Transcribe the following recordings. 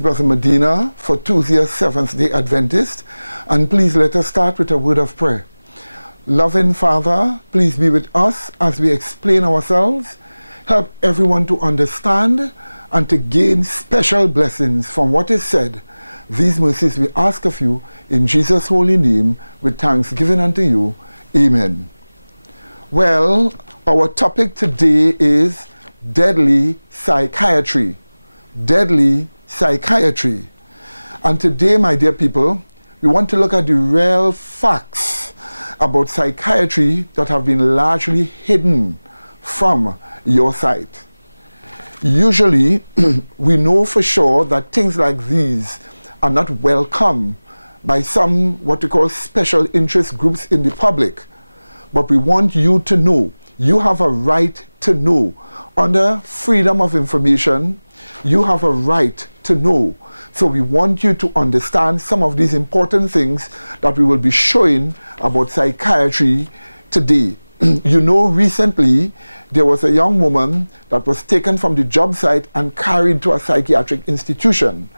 Brother Medina for Tuesday, Seventh-day Adventist, and please let us start with a word of prayer. Loving Father, please be with us as we explain ourselves. Help everyone to understand and to gain special blessings from what is said. These mercies we ask of you in Jesus' holy name with thanksgiving unto you. Amen. Well, our topic today is deadly psychiatry. Deadly psychiatry. And today, my dear people, we want to look at the real facts about psychiatry that have been largely hidden from your sight. Usually, we know for sure that things like these are not welcome by some what we call special interest groups in the public. But we want you to know, you have a right to know. Under freedom of information, you have a right to know. So we want you to understand some of these important things that we will be showing about psychiatry today. You know, recently there was a young woman that was taken from the job site and carried to a psychiatric institution.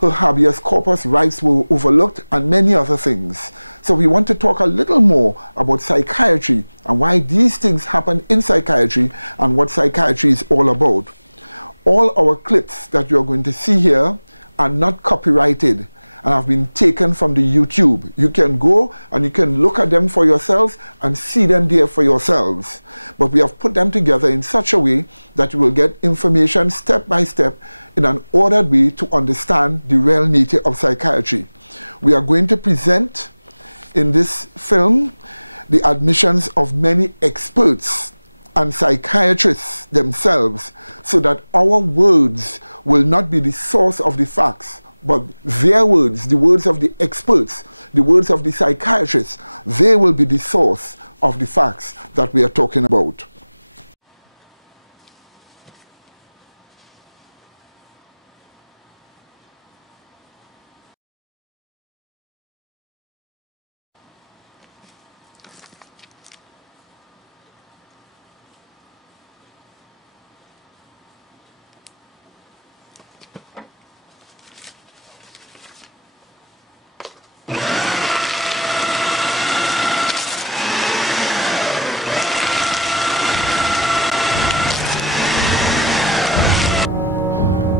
Her habeas corpus rights were overlooked and many other things. So we want to talk a little more about psychiatry and why these things happen in psychiatry and what psychiatry is all about. All our clips that you are going to see here are not copyrighted and have been taken from the YouTube. You can go and you can look at them for yourselves and see them there for yourselves. But we have put them together in such a way that you will get information step by step in an ordered way to understand the real nature of psychiatry. We are going to present in this film the admissions of many experts and psychiatrists themselves, so that our words will not be the source of the facts, but their words, the words of the experts, the words of the psychiatrists, they will be the source of the facts that we are talking about.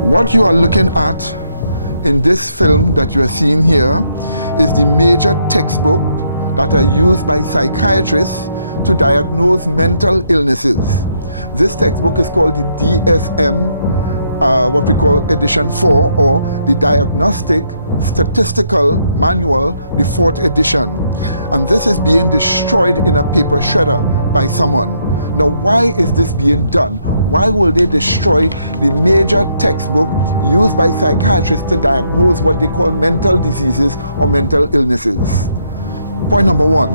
What you are looking at in this film that you are seeing here is the major textbook that are used by psychiatrists to diagnose mental illnesses. This textbook is called the DSM, what we call edition 4, or the Diagnostic Statistical Manual, the 4th edition. And this is being destroyed in a paper shredder by someone. Now, why is this being done? Why will they destroy the major textbook used by psychiatrists to diagnose what they call mental diseases or mental illnesses? Point number one,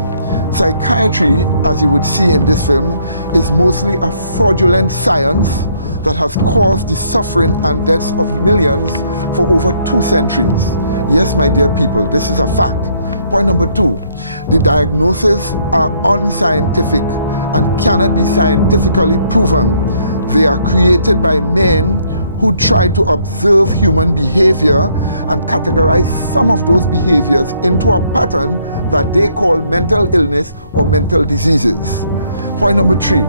psychiatry, as you would see in this film, is mostly a fraudulent science that has caused the suffering and deaths of millions for over 2 centuries. Yes, my dear people, this is a fact. Point number two, the diagnoses are unscientific and cannot be scientifically proven. They are created by men who try to observe human behavior and categorize some of those behaviors into a pattern that they call mental illness or mental diseases. Point number three,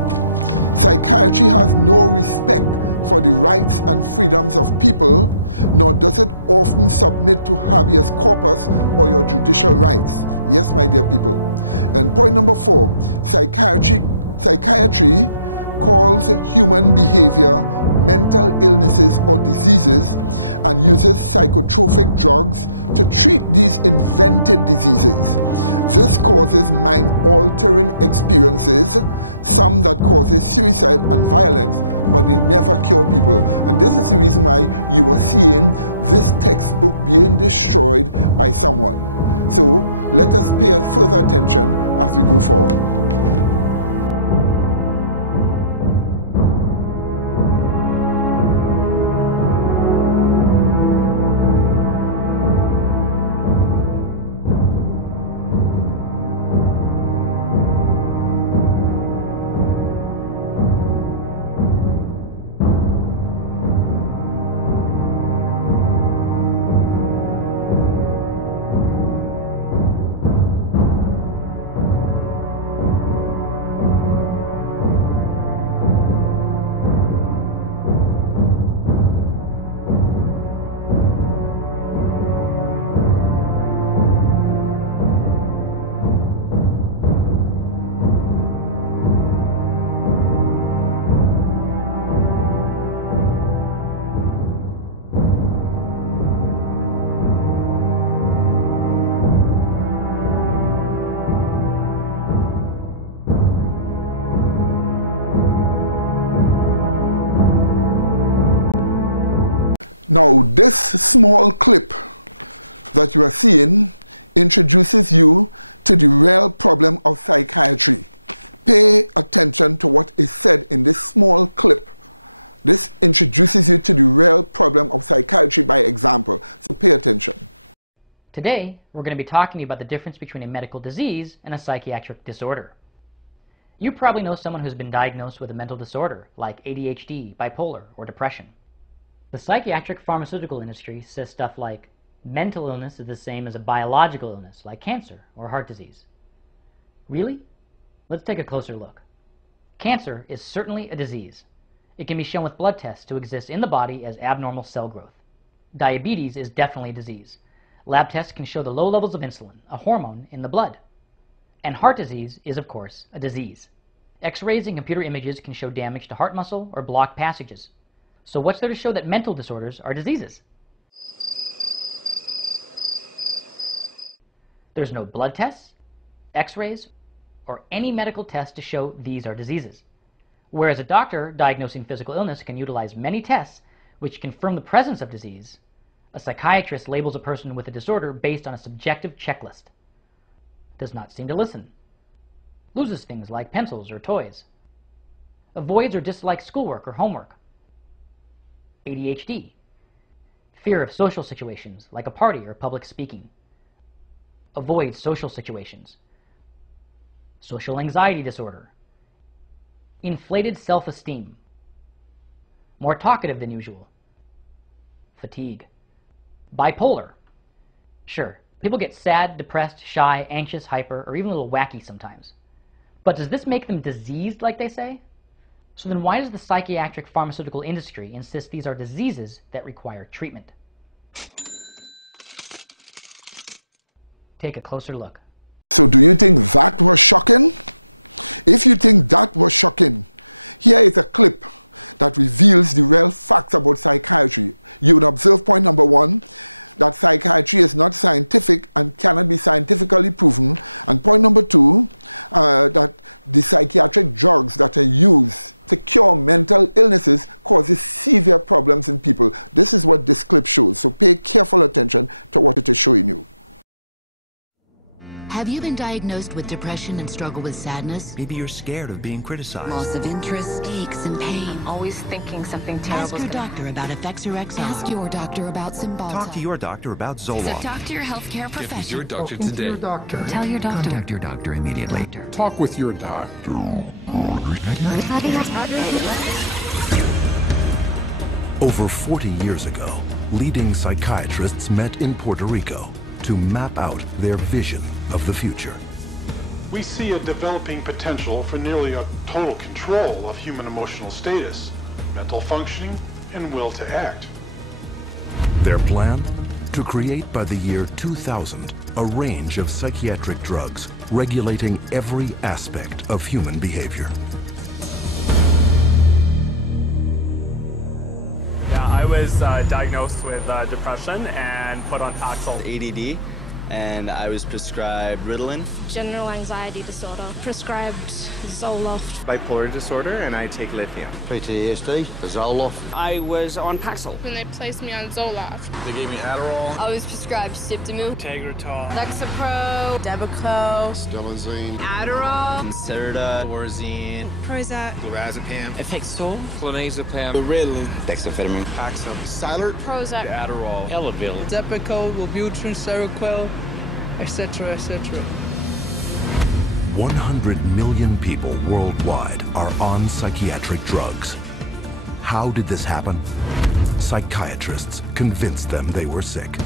psychiatry has no respect for the rights and freedoms of people, nor does it often submit to habeas corpus or your judicial rights. Yes, my dear people. And point number four, psychiatry calls human behavior mental illnesses or diseases and uses psychotropic drugs to treat these invented diseases. This causes mind-altering experiences, some that causes suicide and violence, but they never cure people. And this is the reason why you are seeing this textbook being destroyed by someone. So let us pay further attention as we go forward. Now, this small clip that you are seeing introduces you to the real problem of psychiatry. Pay attention to what is said in this small clip. This introduces you to the real problem of psychiatry by example. So pay attention. Today, we're going to be talking to you about the difference between a medical disease and a psychiatric disorder. You probably know someone who's been diagnosed with a mental disorder like ADHD, bipolar, or depression. The psychiatric pharmaceutical industry says stuff like mental illness is the same as a biological illness like cancer or heart disease. Really? Let's take a closer look. Cancer is certainly a disease. It can be shown with blood tests to exist in the body as abnormal cell growth. Diabetes is definitely a disease. Lab tests can show the low levels of insulin, a hormone, in the blood. And heart disease is, of course, a disease. X-rays and computer images can show damage to heart muscle or blocked passages. So what's there to show that mental disorders are diseases? There's no blood tests, X-rays, or any medical test to show these are diseases. Whereas a doctor diagnosing physical illness can utilize many tests which confirm the presence of disease, a psychiatrist labels a person with a disorder based on a subjective checklist. Does not seem to listen. Loses things like pencils or toys. Avoids or dislikes schoolwork or homework. ADHD. Fear of social situations like a party or public speaking. Avoids social situations. Social anxiety disorder. Inflated self-esteem. More talkative than usual. Fatigue. Bipolar. Sure, people get sad, depressed, shy, anxious, hyper, or even a little wacky sometimes. But does this make them diseased like they say? So then why does the psychiatric pharmaceutical industry insist these are diseases that require treatment? Take a closer look. So do you think that was shocking? If you think that was shocking, here is a clip that reveals the real facts about psychiatry. You would observe point number one, that psychiatry is not scientific and cannot be scientifically proven. And point number two, that the psychiatric drugs that are used to cure mental illnesses causes severe problems in people. This is what this clip shows. So pay careful attention to what it is showing you. Have you been diagnosed with depression and struggle with sadness? Maybe you're scared of being criticized. Loss of interest, aches and pain. Always thinking something terrible. Ask your doctor about Effects or Exile. Ask your doctor about Cymbalta. Talk to your doctor about Zoloft. Talk to your healthcare professional. Get with your doctor today. Your doctor. Tell your doctor. Contact your doctor immediately. Talk with your doctor. Over 40 years ago, leading psychiatrists met in Puerto Rico to map out their vision of the future. We see a developing potential for nearly a total control of human emotional status, mental functioning, and will to act. Their plan? To create by the year 2000 a range of psychiatric drugs regulating every aspect of human behavior. I was diagnosed with depression and put on Paxil. ADD, and I was prescribed Ritalin. General anxiety disorder, prescribed Zoloft. Bipolar disorder, and I take lithium. PTSD, Zoloft. I was on Paxil. When they placed me on Zoloft. They gave me Adderall. I was prescribed Siptamu, Tegretol, Lexapro, Depakote, Stelazine, Adderall, Concerta, Orzine, Prozac, Lorazepam, Effexor, Clonazepam, Ritalin, dexamphetamine, Paxil, Cylert, Prozac, Adderall, Elavil, Depakote, Wellbutrin, Seroquel, etc., etc. 100 million people worldwide are on psychiatric drugs. How did this happen? Psychiatrists convinced them they were sick.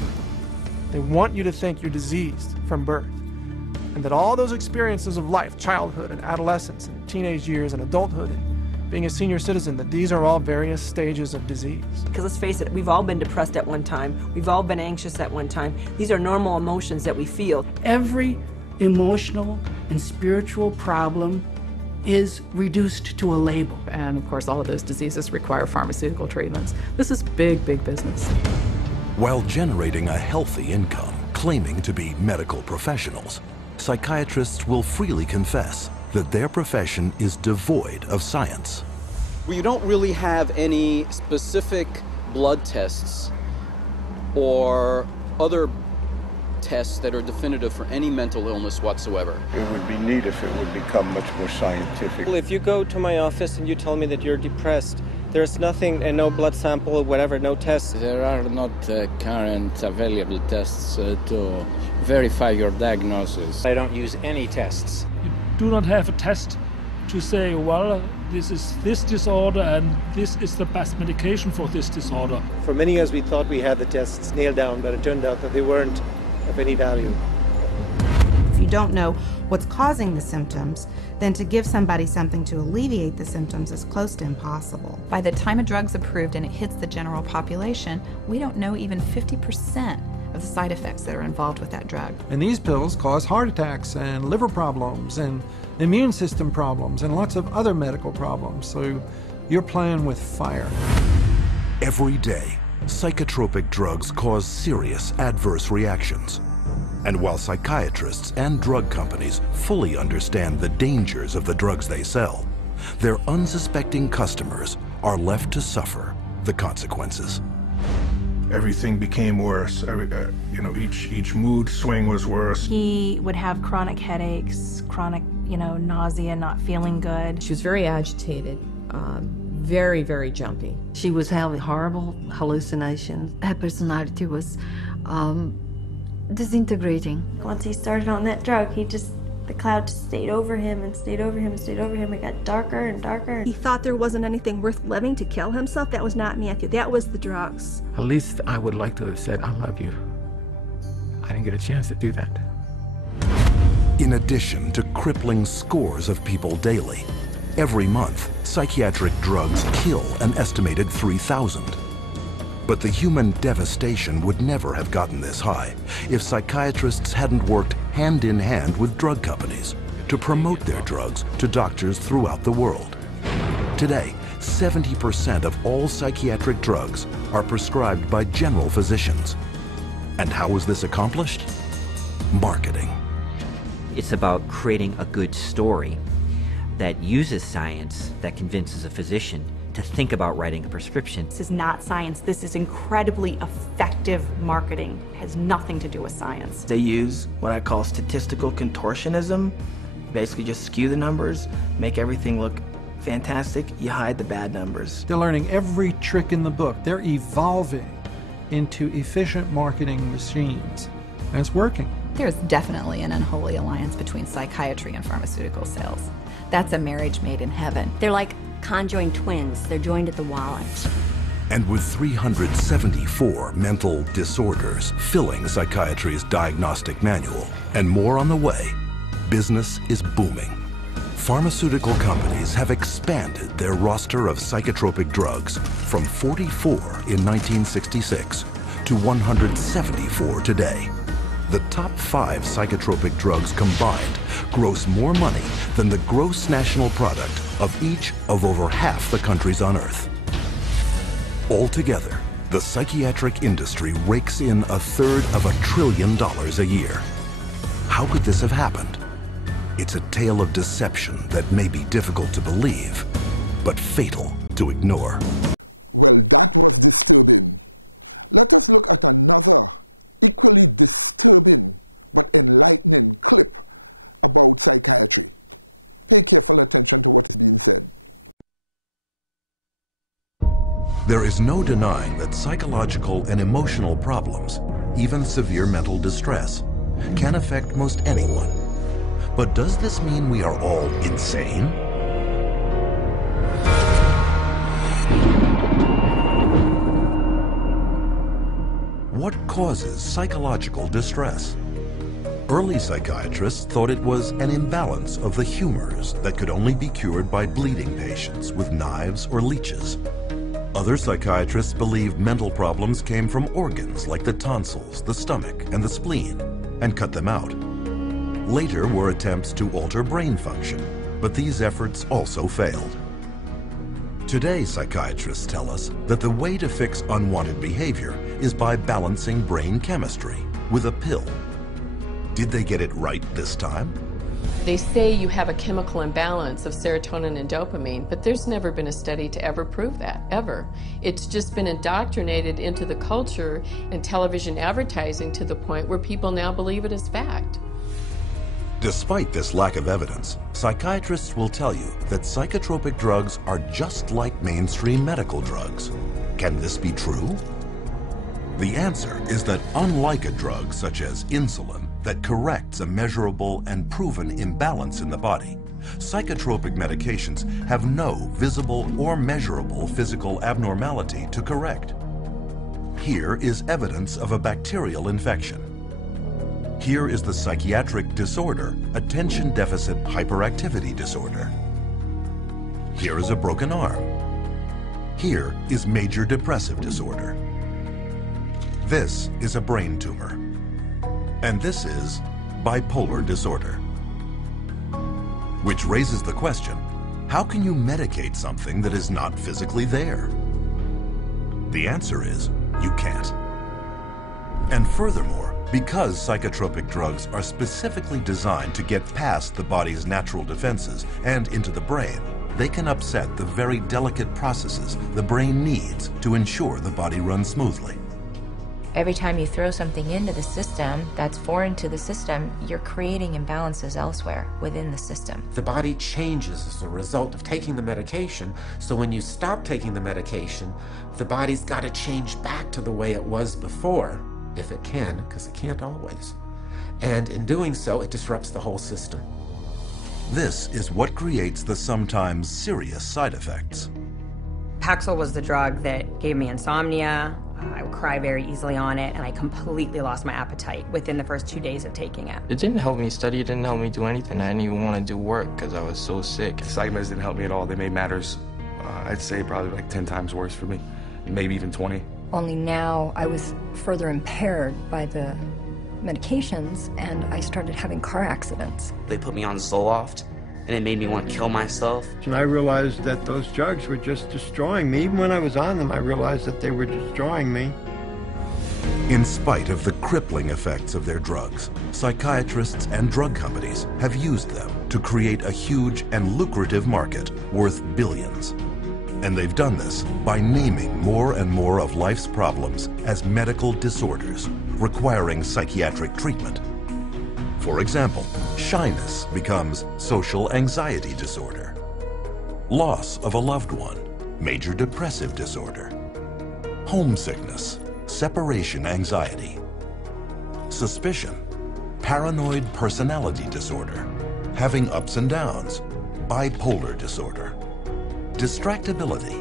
They want you to think you're diseased from birth, and that all those experiences of life, childhood and adolescence and teenage years and adulthood and being a senior citizen, that these are all various stages of disease. Because let's face it, we've all been depressed at one time. We've all been anxious at one time. These are normal emotions that we feel. Every emotional and spiritual problem is reduced to a label. And of course, all of those diseases require pharmaceutical treatments. This is big, big business. While generating a healthy income, claiming to be medical professionals, psychiatrists will freely confess that their profession is devoid of science. We don't really have any specific blood tests or other tests that are definitive for any mental illness whatsoever. It would be neat if it would become much more scientific. Well, if you go to my office and you tell me that you're depressed, there's nothing, and no blood sample or whatever, no tests. There are not current available tests to verify your diagnosis. I don't use any tests. You do not have a test to say, well, this is this disorder and this is the best medication for this disorder. For many years we thought we had the tests nailed down, but it turned out that they weren't of any value. If you don't know what's causing the symptoms, then to give somebody something to alleviate the symptoms is close to impossible. By the time a drug's approved and it hits the general population, we don't know even 50% of the side effects that are involved with that drug. And these pills cause heart attacks and liver problems and immune system problems and lots of other medical problems. So you're playing with fire. Every day, psychotropic drugs cause serious adverse reactions. And while psychiatrists and drug companies fully understand the dangers of the drugs they sell, their unsuspecting customers are left to suffer the consequences. Everything became worse. Each mood swing was worse. He would have chronic headaches, chronic, nausea, not feeling good. She was very agitated, very, very jumpy. She was having horrible hallucinations. Her personality was disintegrating. Once he started on that drug, the cloud just stayed over him and stayed over him and stayed over him. It got darker and darker. He thought there wasn't anything worth living to kill himself. That was not Matthew. That was the drugs. At least I would like to have said, I love you. I didn't get a chance to do that. In addition to crippling scores of people daily, every month, psychiatric drugs kill an estimated 3,000. But the human devastation would never have gotten this high if psychiatrists hadn't worked hand in hand with drug companies to promote their drugs to doctors throughout the world. Today, 70% of all psychiatric drugs are prescribed by general physicians. And how is this accomplished? Marketing. It's about creating a good story that uses science that convinces a physician to think about writing a prescription. This is not science. This is incredibly effective marketing. It has nothing to do with science. They use what I call statistical contortionism. Basically just skew the numbers, make everything look fantastic. You hide the bad numbers. They're learning every trick in the book. They're evolving into efficient marketing machines, and it's working. There's definitely an unholy alliance between psychiatry and pharmaceutical sales. That's a marriage made in heaven. They're like conjoined twins. They're joined at the wallet. And with 374 mental disorders filling psychiatry's diagnostic manual and more on the way, business is booming. Pharmaceutical companies have expanded their roster of psychotropic drugs from 44 in 1966 to 174 today. The top 5 psychotropic drugs combined gross more money than the gross national product of each of over half the countries on Earth. Altogether, the psychiatric industry rakes in $1/3 of $1 trillion a year. How could this have happened? It's a tale of deception that may be difficult to believe, but fatal to ignore. Well, that was disturbing. Let us look at another equally disturbing but enlightening clip about psychiatry. Pay careful attention to what is being said. There is no denying that psychological and emotional problems, even severe mental distress, can affect most anyone. But does this mean we are all insane? What causes psychological distress? Early psychiatrists thought it was an imbalance of the humors that could only be cured by bleeding patients with knives or leeches. Other psychiatrists believed mental problems came from organs like the tonsils, the stomach, and the spleen, and cut them out. Later were attempts to alter brain function, but these efforts also failed. Today, psychiatrists tell us that the way to fix unwanted behavior is by balancing brain chemistry with a pill. Did they get it right this time? They say you have a chemical imbalance of serotonin and dopamine, but there's never been a study to ever prove that, ever. It's just been indoctrinated into the culture and television advertising to the point where people now believe it as fact. Despite this lack of evidence, psychiatrists will tell you that psychotropic drugs are just like mainstream medical drugs. Can this be true? The answer is that unlike a drug such as insulin that corrects a measurable and proven imbalance in the body, psychotropic medications have no visible or measurable physical abnormality to correct. Here is evidence of a bacterial infection. Here is the psychiatric disorder, attention deficit hyperactivity disorder. Here is a broken arm. Here is major depressive disorder. This is a brain tumor. And this is bipolar disorder. Which raises the question, how can you medicate something that is not physically there? The answer is, you can't. And furthermore, because psychotropic drugs are specifically designed to get past the body's natural defenses and into the brain, they can upset the very delicate processes the brain needs to ensure the body runs smoothly. Every time you throw something into the system that's foreign to the system, you're creating imbalances elsewhere within the system. The body changes as a result of taking the medication, so when you stop taking the medication, the body's got to change back to the way it was before, if it can, because it can't always. And in doing so, it disrupts the whole system. This is what creates the sometimes serious side effects. Paxil was the drug that gave me insomnia. I would cry very easily on it, and I completely lost my appetite within the first 2 days of taking it. It didn't help me study, it didn't help me do anything. I didn't even want to do work because I was so sick. Psych meds didn't help me at all. They made matters, I'd say probably like 10 times worse for me, maybe even 20. Only now I was further impaired by the medications, and I started having car accidents. They put me on Zoloft, and it made me want to kill myself. And I realized that those drugs were just destroying me. Even when I was on them, I realized that they were destroying me. In spite of the crippling effects of their drugs, psychiatrists and drug companies have used them to create a huge and lucrative market worth billions. And they've done this by naming more and more of life's problems as medical disorders, requiring psychiatric treatment. For example, shyness becomes social anxiety disorder. Loss of a loved one, major depressive disorder. Homesickness, separation anxiety. Suspicion, paranoid personality disorder. Having ups and downs, bipolar disorder. Distractibility,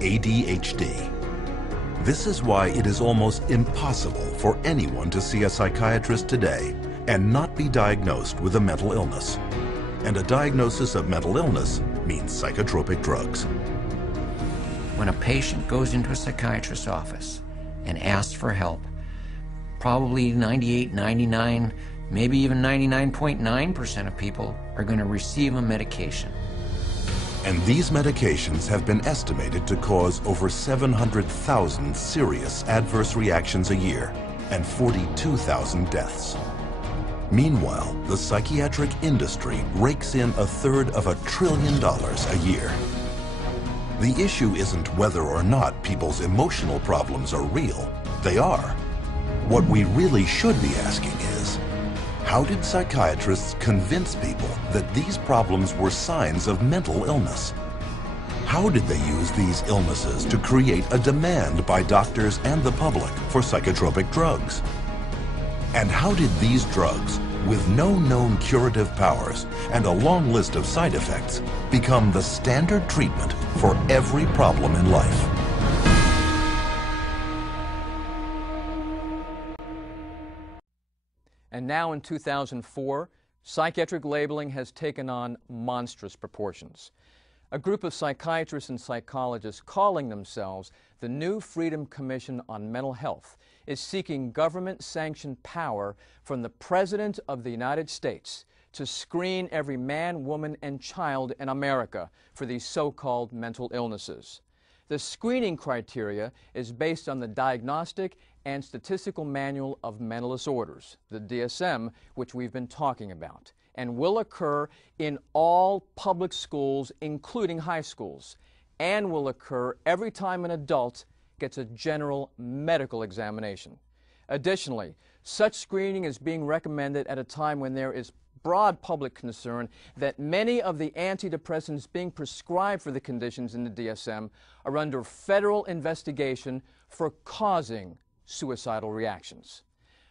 ADHD. This is why it is almost impossible for anyone to see a psychiatrist today and not be diagnosed with a mental illness. And a diagnosis of mental illness means psychotropic drugs. When a patient goes into a psychiatrist's office and asks for help, probably 98, 99, maybe even 99.9% of people are going to receive a medication. And these medications have been estimated to cause over 700,000 serious adverse reactions a year and 42,000 deaths. Meanwhile, the psychiatric industry rakes in $1/3 of $1 trillion a year. The issue isn't whether or not people's emotional problems are real. They are. What we really should be asking is, how did psychiatrists convince people that these problems were signs of mental illness? How did they use these illnesses to create a demand by doctors and the public for psychotropic drugs? And how did these drugs, with no known curative powers and a long list of side effects, become the standard treatment for every problem in life? And now in 2004, psychiatric labeling has taken on monstrous proportions. A group of psychiatrists and psychologists calling themselves the New Freedom Commission on Mental Health is seeking government-sanctioned power from the President of the United States to screen every man, woman, and child in America for these so-called mental illnesses. The screening criteria is based on the Diagnostic and Statistical Manual of Mental Disorders, the DSM, which we've been talking about. and will occur in all public schools, including high schools, and will occur every time an adult gets a general medical examination. Additionally, such screening is being recommended at a time when there is broad public concern that many of the antidepressants being prescribed for the conditions in the DSM are under federal investigation for causing suicidal reactions.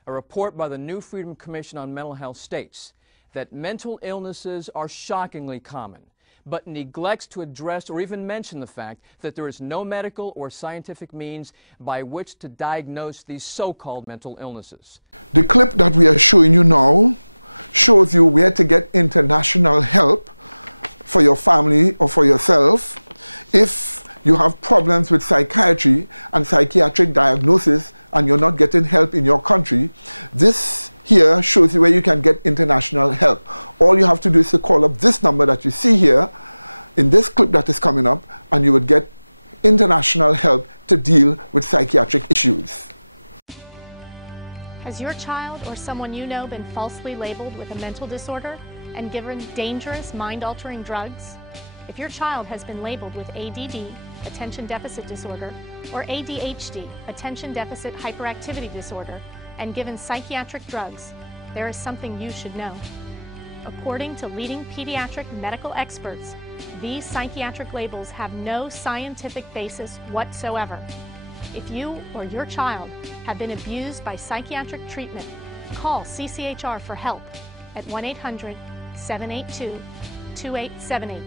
A report by the New Freedom Commission on Mental Health states that mental illnesses are shockingly common, but neglects to address or even mention the fact that there is no medical or scientific means by which to diagnose these so-called mental illnesses. The clip that we are showing you now shows you where to get international help for your family or for yourself if you have problems with psychiatry and psychiatric diagnosis and you're not getting help in your country. This here shows you where you can get international help. All you have to do is to call up this number that you see here in this clip that is coming up, and you would get international help to deal with psychiatric issues. Has your child or someone you know been falsely labeled with a mental disorder and given dangerous mind-altering drugs? If your child has been labeled with ADD, attention deficit disorder, or ADHD, attention deficit hyperactivity disorder, and given psychiatric drugs, there is something you should know. According to leading pediatric medical experts, these psychiatric labels have no scientific basis whatsoever. If you or your child have been abused by psychiatric treatment, call CCHR for help at 1-800-782-2878.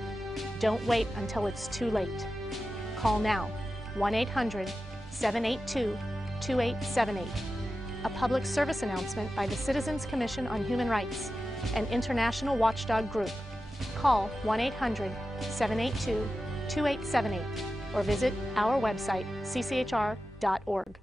Don't wait until it's too late. Call now, 1-800-782-2878. A public service announcement by the Citizens Commission on Human Rights, an international watchdog group. Call 1-800-782-2878 or visit our website, cchr.org.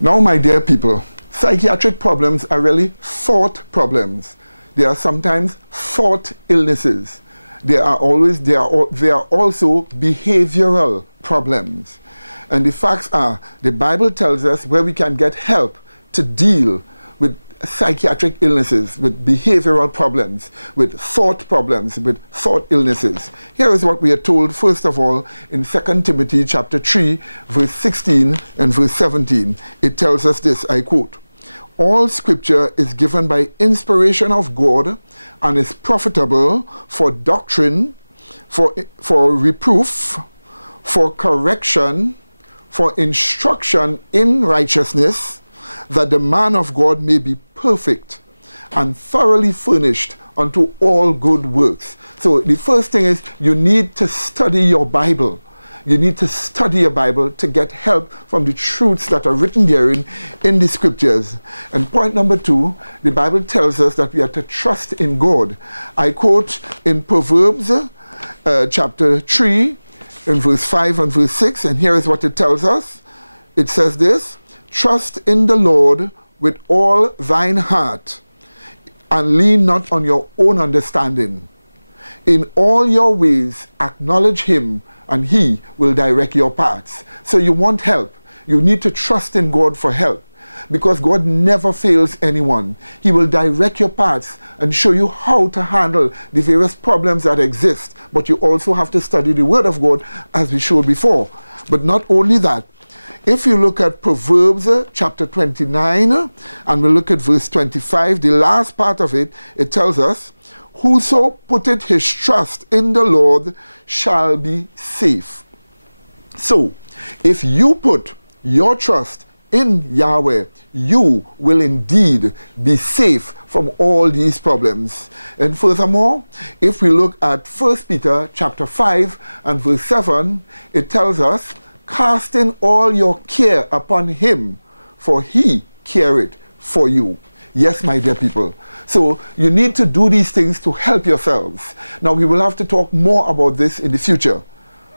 Now, my dear people, psychiatric problems are really thought problems. They are sometimes thought illnesses. They are also behavioral problems. And the facts are, the Bible tells us where we can get help to deal with psychiatric illnesses, with behavioral problems, with thought problems, with thought illnesses. Here is what we are told, first of all, in 2 Timothy chapter 3, verse 16 and verse 17. It tells us this, I quote, "All scripture is given by inspiration of God and is profitable for doctrine, for reproof, for correction, for instruction in righteousness, that the man of God may be perfect and thoroughly furnished unto all good works." So the first thing is you need to study your Bible. You need to study your Bible to get help from the truths that are written therein in the scriptures. And point number 2, the Bible tells us that we are to trust in God. I quote in Proverbs chapter 3, in verse 5 and verse 6, and here is what it tells us. It says this, "Trust in the Lord with all thine heart, and lean not on your own understanding. In all your ways acknowledge him, and he will direct your paths." So you want help. You need to trust in God for help, because God never fails anyone. He will direct your paths and show you how to handle the various problems that exist. But you also have to study the Word of God, as we showed before. But not only that, if you look at Proverbs chapter 29, and we look at verse 25, the last part of it, it tells us, "Whoso putteth his trust in the Lord shall be safe." So, if you put your trust in Yahweh, you will indeed be safe from all these problems. And furthermore, if we look at 1 Peter chapter 5 and verse 7, it tells us, "Casting all your care upon him, for he careth for you." Yes, my dear people. So you need to do these things to help yourselves. Now, we will have to talk more about this in the future.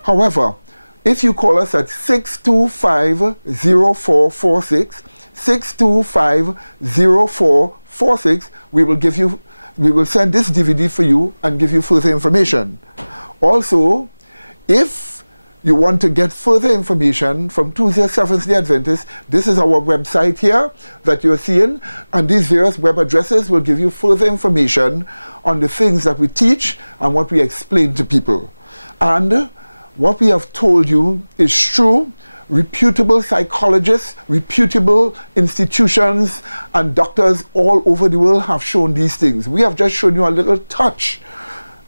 However, if you call us at 625-0446, 625-0446, we will send this DVD for you and give you further information. Also, if you want to get further information from Tuesday Seventh-day Adventists, this is our website here that you're seeing, and these various web addresses will give you further information on the things that we teach and what we explain to people. And what we have told you is true. Reputable psychologists, reputable institutions, and doctors all over the world have shown these things. We have just shown you a little touch,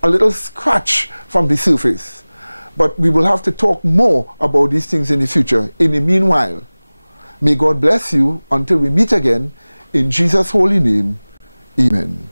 a little scratch from the surface. But we will have to talk more about these things in the future. In the meanwhile, may God bless you until we meet again. In Jesus' holy name, amen.